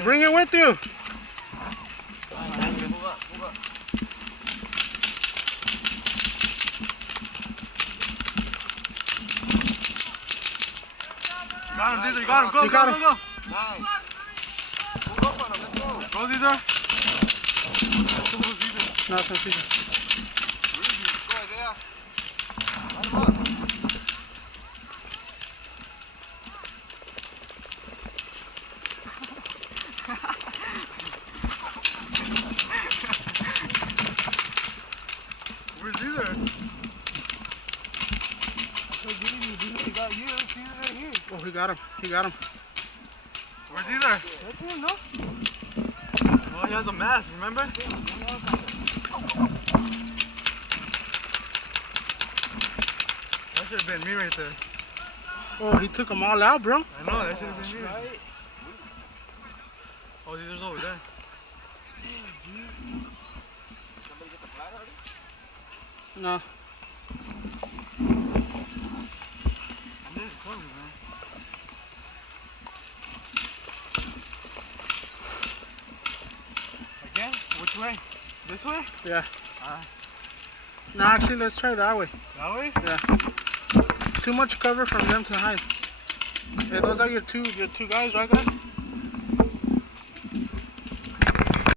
Bring it with you. Move up, move up. You got him, Caesar. You got him. Go, You go, got go, him. go. Nice. Move up on him, let's go. Go, Caesar. Nothing, Caesar. Go, Isaiah. Line him up. Where's Caesar? He got you, Caesar right here. Oh, he got him. He got him. Where's Caesar? That's him, no? Oh, he has a mask, remember? That should have been me right there. Oh, he took them all out, bro. I know, that should have been me. Right. Oh, Caesar's over there. Somebody get the flag already? No. I'm near the corner, man. Again? Which way? This way? Yeah. Alright. No, actually, let's try that way. That way? Yeah. Too much cover from them to hide. Hey, those are your two guys, right, guys?